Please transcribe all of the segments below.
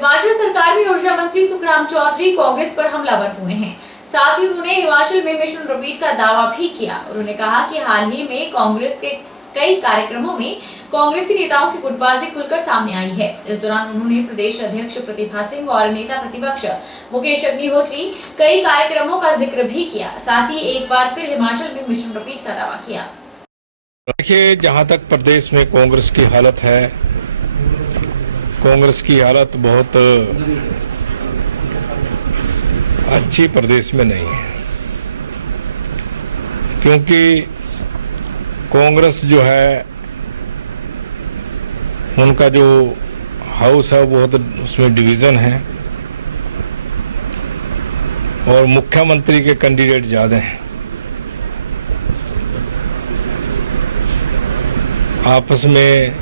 हिमाचल सरकार में ऊर्जा मंत्री सुखराम चौधरी कांग्रेस पर हमलावर हुए हैं। साथ ही उन्होंने हिमाचल में मिशन रिपीट का दावा भी किया। उन्होंने कहा कि हाल ही में कांग्रेस के कई कार्यक्रमों में कांग्रेसी नेताओं की गुटबाजी खुलकर सामने आई है। इस दौरान उन्होंने प्रदेश अध्यक्ष प्रतिभा सिंह और नेता प्रतिपक्ष मुकेश अग्निहोत्री कई कार्यक्रमों का जिक्र भी किया। साथ ही एक बार फिर हिमाचल में मिशन रिपीट का दावा किया। देखिए, जहां तक प्रदेश में कांग्रेस की हालत है, कांग्रेस की हालत बहुत अच्छी प्रदेश में नहीं है, क्योंकि कांग्रेस जो है उनका जो हाउस है बहुत उसमें डिवीजन है और मुख्यमंत्री के कैंडिडेट ज्यादा हैं। आपस में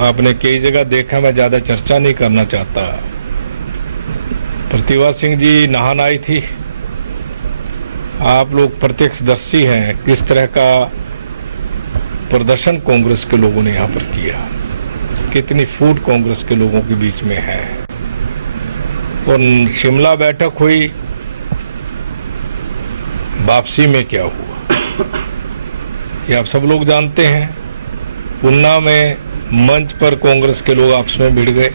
आपने कई जगह देखा, मैं ज्यादा चर्चा नहीं करना चाहता। प्रतिभा सिंह जी नहान आई थी, आप लोग प्रत्यक्षदर्शी हैं किस तरह का प्रदर्शन कांग्रेस के लोगों ने यहाँ पर किया, कितनी फूट कांग्रेस के लोगों के बीच में है। और शिमला बैठक हुई, वापसी में क्या हुआ ये आप सब लोग जानते हैं। ऊना में मंच पर कांग्रेस के लोग आपस में भिड़ गए।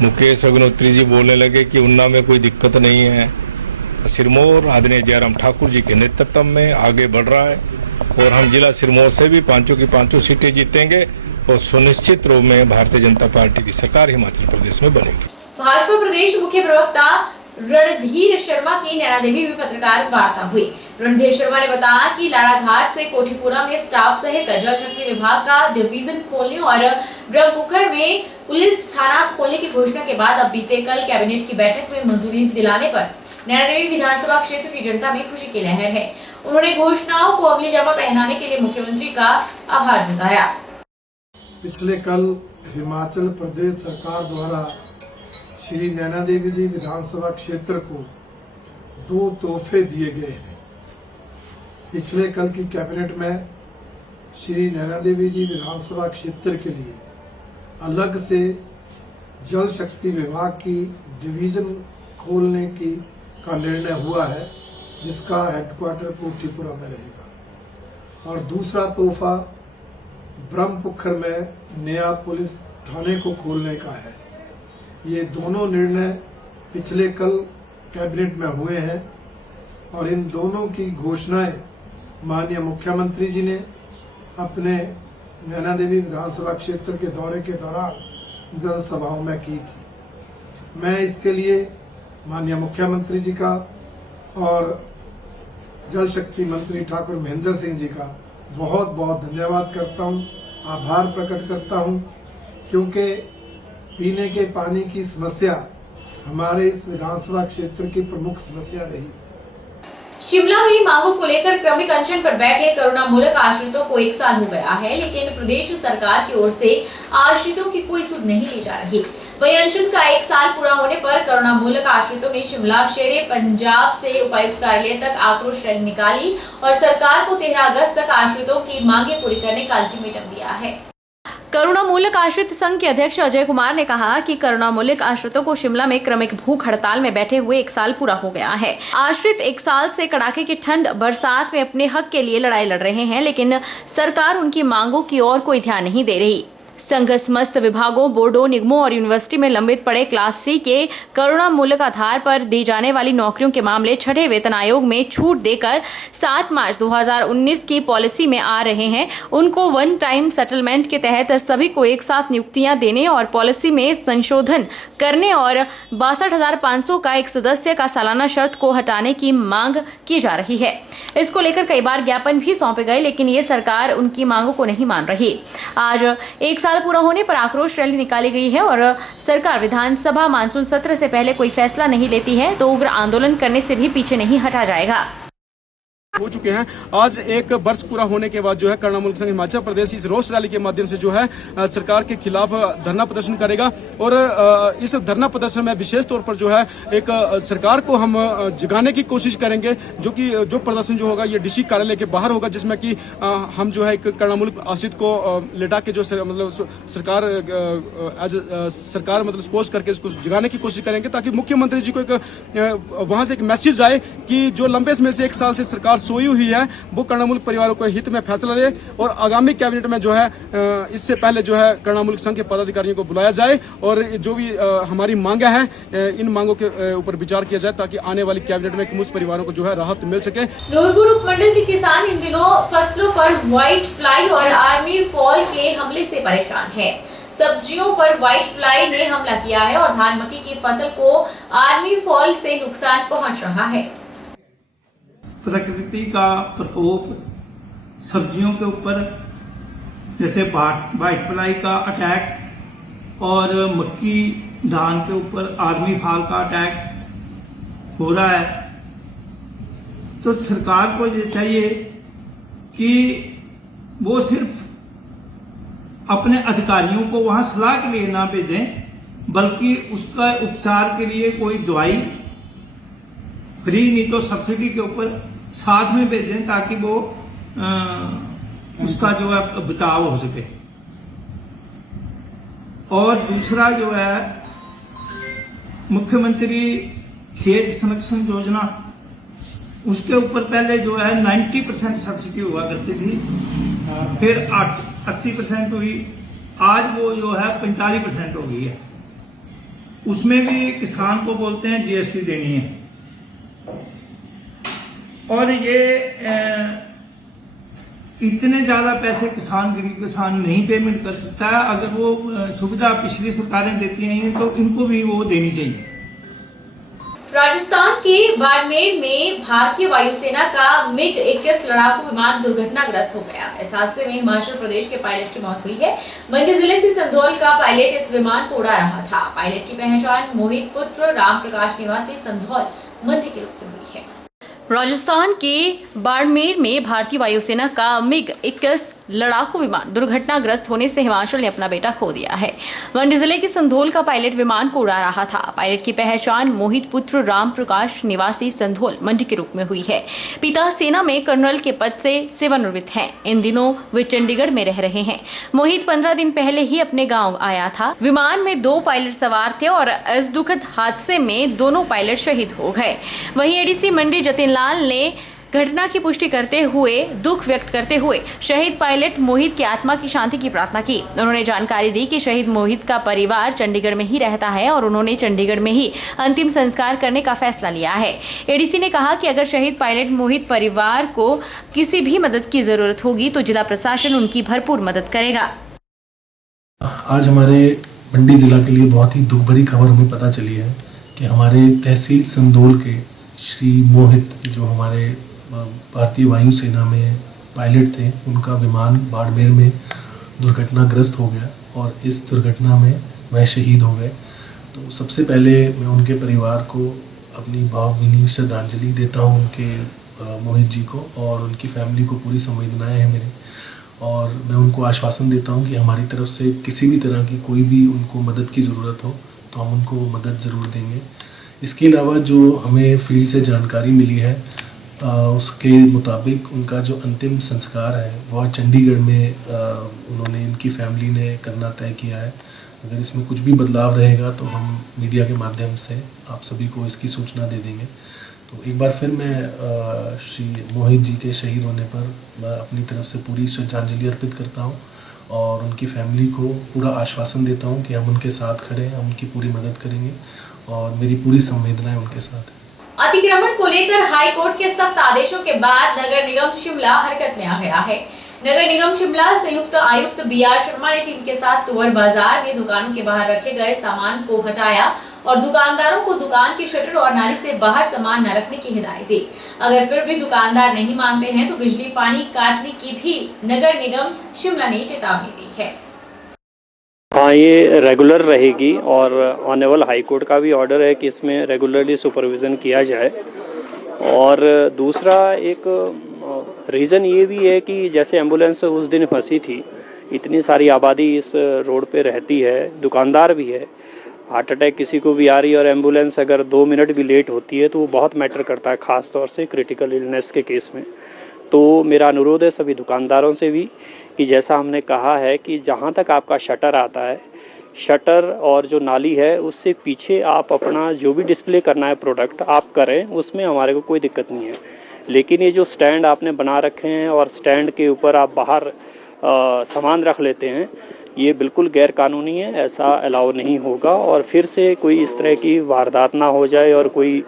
मुकेश अग्निहोत्री जी बोलने लगे कि ऊना में कोई दिक्कत नहीं है, सिरमौर आदरणीय जयराम ठाकुर जी के नेतृत्व में आगे बढ़ रहा है और हम जिला सिरमौर से भी पांचों की पांचों सीटें जीतेंगे और सुनिश्चित रूप में भारतीय जनता पार्टी की सरकार हिमाचल प्रदेश में बनेगी। भाजपा प्रदेश मुख्य प्रवक्ता रणधीर शर्मा की नैना देवी में पत्रकार वार्ता हुई। रणधीर शर्मा ने बताया कि लाड़ाघाट से कोठीपुरा में स्टाफ सहित जल शक्ति विभाग का डिवीजन खोलने और ब्रह्मपुखर में पुलिस थाना खोलने की घोषणा के बाद अब बीते कल कैबिनेट की बैठक में मंजूरी दिलाने पर नैना देवी विधानसभा क्षेत्र की जनता में खुशी की लहर है। उन्होंने घोषणाओं को अमली जामा पहनाने के लिए मुख्यमंत्री का आभार जताया। पिछले कल हिमाचल प्रदेश सरकार द्वारा श्री नैना देवी जी विधानसभा क्षेत्र को 2 तोहफे दिए गए हैं। पिछले कल की कैबिनेट में श्री नैना देवी जी विधानसभा क्षेत्र के लिए अलग से जल शक्ति विभाग की डिवीजन खोलने का निर्णय हुआ है, जिसका हेडक्वार्टर कोठीपुरा में रहेगा। और दूसरा तोहफा ब्रह्मपुखर में नया पुलिस थाने को खोलने का है। ये दोनों निर्णय पिछले कल कैबिनेट में हुए हैं और इन दोनों की घोषणाएं माननीय मुख्यमंत्री जी ने अपने नैना देवी विधानसभा क्षेत्र के दौरे के दौरान जनसभाओं में की थी। मैं इसके लिए माननीय मुख्यमंत्री जी का और जल शक्ति मंत्री ठाकुर महेंद्र सिंह जी का बहुत बहुत धन्यवाद करता हूं, आभार प्रकट करता हूं, क्योंकि पीने के पानी की समस्या हमारे इस विधानसभा क्षेत्र की प्रमुख समस्या रही। शिमला में मांगों को लेकर क्रमिक अनशन पर बैठे करुणामूलक आश्रितों को 1 साल हो गया है, लेकिन प्रदेश सरकार की ओर से आश्रितों की कोई सुध नहीं ली जा रही। वही अनशन का 1 साल पूरा होने पर करुणामूलक आश्रितों ने शिमला शेरे पंजाब से उपायुक्त कार्यालय तक आक्रोश रैली निकाली और सरकार को 13 अगस्त तक आश्रितों की मांगे पूरी करने का अल्टीमेटम दिया है। करुणामूलक आश्रित संघ के अध्यक्ष अजय कुमार ने कहा कि करुणामूलक आश्रितों को शिमला में क्रमिक भूख हड़ताल में बैठे हुए 1 साल पूरा हो गया है। आश्रित 1 साल से कड़ाके की ठंड बरसात में अपने हक के लिए लड़ाई लड़ रहे हैं, लेकिन सरकार उनकी मांगों की ओर कोई ध्यान नहीं दे रही। संघ समस्त विभागों, बोर्डों, निगमों और यूनिवर्सिटी में लंबित पड़े क्लास सी के करुणामूलक आधार पर दी जाने वाली नौकरियों के मामले 6ठे वेतन आयोग में छूट देकर 7 मार्च 2019 की पॉलिसी में आ रहे हैं। उनको वन टाइम सेटलमेंट के तहत सभी को एक साथ नियुक्तियां देने और पॉलिसी में संशोधन करने और 62,500 का एक सदस्य का सालाना शर्त को हटाने की मांग की जा रही है। इसको लेकर कई बार ज्ञापन भी सौंपे गए, लेकिन ये सरकार उनकी मांगों को नहीं मान रही। आज 1 साल पूरा होने पर आक्रोश रैली निकाली गई है और सरकार विधानसभा मानसून सत्र से पहले कोई फैसला नहीं लेती है तो उग्र आंदोलन करने से भी पीछे नहीं हटा जाएगा। हो चुके हैं। आज एक वर्ष पूरा होने के बाद जो है करुणा मुल्क संघ हिमाचल प्रदेश इस रोष रैली के माध्यम से जो है सरकार के खिलाफ धरना प्रदर्शन करेगा और इस धरना प्रदर्शन में विशेष तौर पर जो है एक सरकार को हम जगाने की कोशिश करेंगे, जो प्रदर्शन जो होगा ये डीसी कार्यालय के बाहर होगा, जिसमें कि हम जो है एक करुणा मुल्क आसित को लेटा के जो मतलब सरकार मतलब सपोज करके इसको जगाने की कोशिश करेंगे, ताकि मुख्यमंत्री जी को एक वहां से एक मैसेज आए कि जो लंबे समय से 1 साल से सरकार सोई हुई है वो करुणा मुल्क परिवारों के हित में फैसला ले और आगामी कैबिनेट में जो है इससे पहले जो है करुणा मुल्क संघ के पदाधिकारियों को बुलाया जाए और जो भी हमारी मांगे हैं इन मांगों के ऊपर विचार किया जाए, ताकि आने वाली कैबिनेट में मुस्लिम परिवारों को जो है राहत मिल सके। नूरपुर उपमंडल के किसान इन दिनों फसलों पर व्हाइट फ्लाई और आर्मी फॉल के हमले से परेशान है। सब्जियों पर व्हाइट फ्लाई ने हमला किया है और धान मक्की की फसल को आर्मी फॉल से नुकसान पहुंच रहा है। प्रकृति का प्रकोप सब्जियों के ऊपर जैसे व्हाइट फ्लाई का अटैक और मक्की धान के ऊपर आर्मी फॉल का अटैक हो रहा है, तो सरकार को ये चाहिए कि वो सिर्फ अपने अधिकारियों को वहां सलाह के लिए ना भेजें, बल्कि उसका उपचार के लिए कोई दवाई फ्री नहीं तो सब्सिडी के ऊपर साथ में भेजें, ताकि वो उसका जो है बचाव हो सके। और दूसरा जो है मुख्यमंत्री खेत संरक्षण योजना, उसके ऊपर पहले जो है 90% सब्सिडी हुआ करती थी, फिर 80% हुई, आज वो जो है 45% हो गई है। उसमें भी किसान को बोलते हैं जीएसटी देनी है और ये इतने ज्यादा पैसे गरीब किसान नहीं पेमेंट कर सकता है। अगर वो सुविधा पिछली सरकारें देती हैं तो इनको भी वो देनी चाहिए। राजस्थान के बाड़मेर में भारतीय वायुसेना का MiG-21 लड़ाकू विमान दुर्घटनाग्रस्त हो गया। इस हादसे में हिमाचल प्रदेश के पायलट की मौत हुई है। मंडी जिले से संधौल का पायलट इस विमान को उड़ा रहा था। पायलट की पहचान मोहित पुत्र राम प्रकाश निवासी संधौल मंडी के रूप में हुई है। राजस्थान के बाड़मेर में भारतीय वायुसेना का MiG-21 लड़ाकू विमान दुर्घटनाग्रस्त होने से हिमाचल ने अपना बेटा खो दिया है। मंडी जिले के संधौल का पायलट विमान को उड़ा रहा था। पायलट की पहचान मोहित पुत्र राम प्रकाश निवासी संधौल मंडी के रूप में हुई है। पिता सेना में कर्नल के पद से सेवानिवृत्त हैं। इन दिनों वे चंडीगढ़ में रह रहे हैं। मोहित 15 दिन पहले ही अपने गाँव आया था। विमान में 2 पायलट सवार थे और इस दुखद हादसे में दोनों पायलट शहीद हो गए। वहीं एडीसी मंडी जतिन लाल ने घटना की पुष्टि करते हुए दुख व्यक्त करते हुए शहीद पायलट मोहित की आत्मा की शांति की प्रार्थना की। उन्होंने जानकारी दी कि शहीद मोहित का परिवार चंडीगढ़ में ही रहता है और उन्होंने चंडीगढ़ में ही अंतिम संस्कार करने का फैसला लिया है। एडीसी ने कहा कि अगर शहीद पायलट मोहित परिवार को किसी भी मदद की जरूरत होगी तो जिला प्रशासन उनकी भरपूर मदद करेगा। आज हमारे मंडी जिला के लिए बहुत ही दुख भरी खबर हमें पता चली है कि हमारे तहसील संधौल के श्री मोहित, जो हमारे भारतीय वायुसेना में पायलट थे, उनका विमान बाड़मेर में दुर्घटनाग्रस्त हो गया और इस दुर्घटना में वह शहीद हो गए। तो सबसे पहले मैं उनके परिवार को अपनी भावभीनी श्रद्धांजलि देता हूं, उनके मोहित जी को, और उनकी फैमिली को पूरी संवेदनाएं हैं मेरी, और मैं उनको आश्वासन देता हूं कि हमारी तरफ से किसी भी तरह की कोई भी उनको मदद की ज़रूरत हो तो हम उनको मदद ज़रूर देंगे। इसके अलावा जो हमें फील्ड से जानकारी मिली है उसके मुताबिक उनका जो अंतिम संस्कार है वह चंडीगढ़ में उन्होंने, इनकी फैमिली ने करना तय किया है। अगर इसमें कुछ भी बदलाव रहेगा तो हम मीडिया के माध्यम से आप सभी को इसकी सूचना दे देंगे। तो एक बार फिर मैं श्री मोहित जी के शहीद होने पर मैं अपनी तरफ से पूरी श्रद्धांजलि अर्पित करता हूँ और उनकी फैमिली को पूरा आश्वासन देता हूँ कि हम उनके साथ खड़े हैं, हम उनकी पूरी मदद करेंगे और मेरी पूरी संवेदनाएं उनके साथ है। अतिक्रमण को लेकर हाई कोर्ट के सख्त आदेशों के बाद नगर निगम शिमला हरकत में आ गया है। नगर निगम शिमला संयुक्त आयुक्त BR शर्मा ने टीम के साथ लोअर बाजार में दुकानों के बाहर रखे गए सामान को हटाया और दुकानदारों को दुकान के शटर और नाली से बाहर सामान न रखने की हिदायत दी। अगर फिर भी दुकानदार नहीं मानते हैं तो बिजली पानी काटने की भी नगर निगम शिमला ने चेतावनी दी है। हाँ, ये रेगुलर रहेगी और ऑनरेबल हाई कोर्ट का भी ऑर्डर है कि इसमें रेगुलरली सुपरविज़न किया जाए। और दूसरा, एक रीज़न ये भी है कि जैसे एम्बुलेंस उस दिन फंसी थी, इतनी सारी आबादी इस रोड पे रहती है, दुकानदार भी है, हार्ट अटैक किसी को भी आ रही है और एम्बुलेंस अगर 2 मिनट भी लेट होती है तो वो बहुत मैटर करता है, ख़ास तौर से क्रिटिकल इलनेस के केस में। तो मेरा अनुरोध है सभी दुकानदारों से भी कि जैसा हमने कहा है कि जहाँ तक आपका शटर आता है, शटर और जो नाली है उससे पीछे आप अपना जो भी डिस्प्ले करना है प्रोडक्ट आप करें, उसमें हमारे को कोई दिक्कत नहीं है। लेकिन ये जो स्टैंड आपने बना रखे हैं और स्टैंड के ऊपर आप बाहर सामान रख लेते हैं, ये बिल्कुल गैर कानूनी है, ऐसा अलाउ नहीं होगा। और फिर से कोई इस तरह की वारदात ना हो जाए और कोई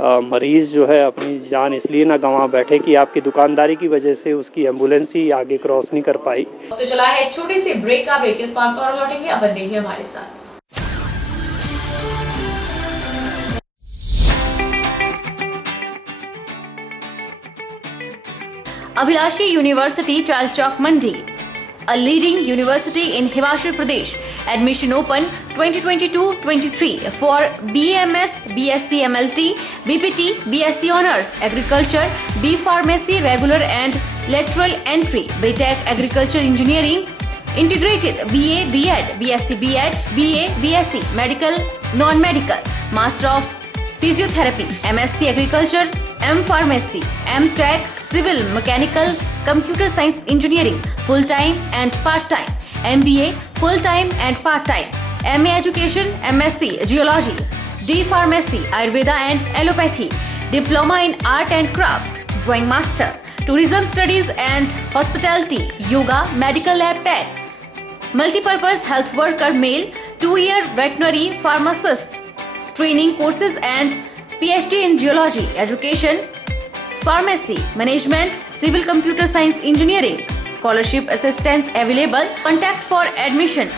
मरीज़ जो है अपनी जान इसलिए ना गंवा बैठे कि आपकी दुकानदारी की वजह से उसकी एम्बुलेंस ही आगे क्रॉस नहीं कर पाई। तो चला है छोटे से ब्रेक का, ब्रेक के बाद फौरन लौटेंगे, अब बने रहिए हमारे साथ। Abhilashi University, Chalchok, Mandi, a leading university in Himachal Pradesh. Admission open 2022-23 for BAMS, BSc MLT, BPT, BSc Honours, Agriculture, B Pharmacy, regular and lateral entry, BTech Agriculture Engineering, Integrated BA, B.Ed, BSc B.Ed, BA, BSc, Medical, Non-Medical, Master of Physiotherapy, MSc Agriculture, M Pharmacy, M Tech, Civil, Mechanical, Computer Science Engineering, full-time and part-time, MBA, full-time and part-time, MA Education, MSc Geology, D Pharmacy, Ayurveda and Allopathy, Diploma in Art and Craft, Drawing Master, Tourism Studies and Hospitality, Yoga, Medical Lab Tech, Multipurpose Health Worker Male, 2-year Veterinary Pharmacist, Training Courses and PhD in Geology, Education, Pharmacy, Management, Civil Computer Science Engineering, Scholarship Assistance available. Contact for admission